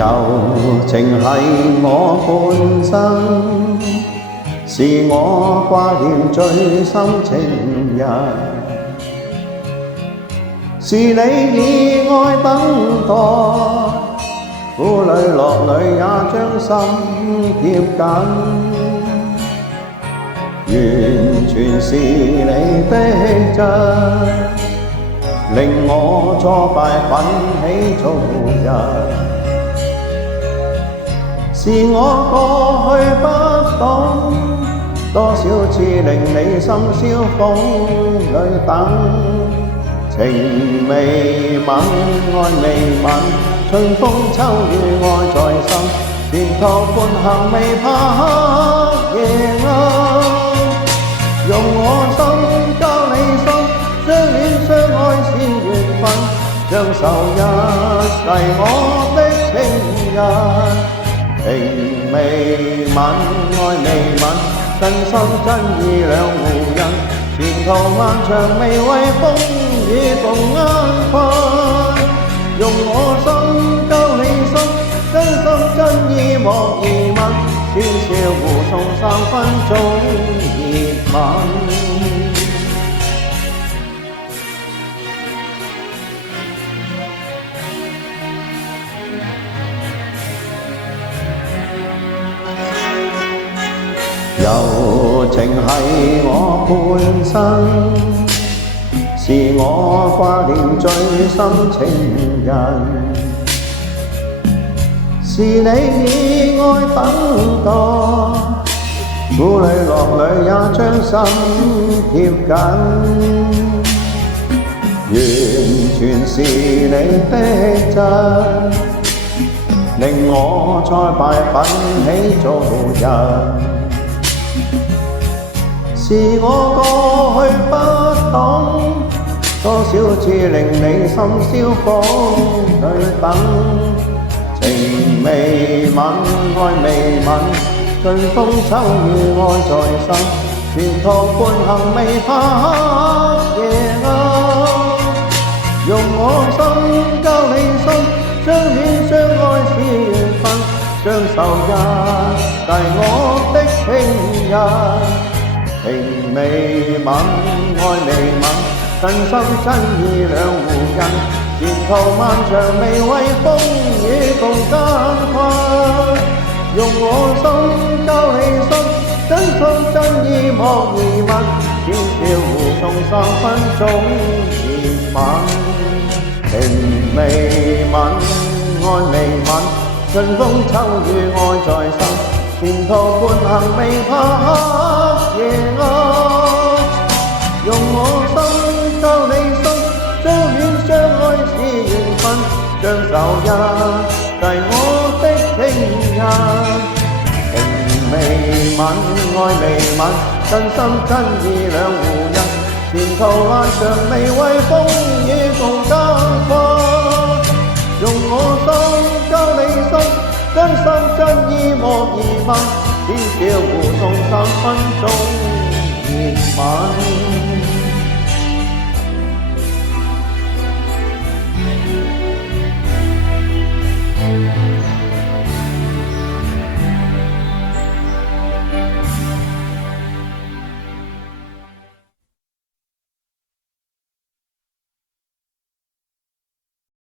柔情係我半生，是我掛念最深情人，是你以愛等待，苦裏樂裏也將心貼緊，完全是你的真，令我挫敗奮起做人。是我過去不懂，多少次令你深宵風裏等，情未泯，愛未泯，春風秋雨愛在心，前途伴行未怕黑夜暗，用我心交你心，相戀相愛是緣分，將受一世我的情人。情未泯，愛未泯，真心真意兩戶人，前途漫長未為風雨共厄困，用我心交你心，真心真意莫疑問，喧笑胡同3分鐘熱吻。柔情係我半生，是我掛念最深情人，是你以愛等待，苦裏樂裏也將心貼緊，完全是你的真，令我挫敗奮起做人。是我過去不懂，多少次令你深宵風裏等，情未泯，愛未泯，春風秋雨愛在心，前途伴行未怕黑夜暗，用我心交你心，相戀相愛是緣分，將受一世我的情人。情未泯，愛未泯，真心真意兩戶人，前途漫長未為風雨共艱困，用我心交你心，真心真意莫疑問，喧笑胡同3分鐘熱吻，情未泯，愛未泯，春風秋雨愛在心，前途伴行未怕夜暗，用我心交你心，相戀相愛是緣分，將受一世我的情人。情未泯，愛未泯，真心真意兩戶人，前途漫長未為風雨共艱困，用我心交你心，真心真意莫疑問，喧笑胡同3分鐘熱吻。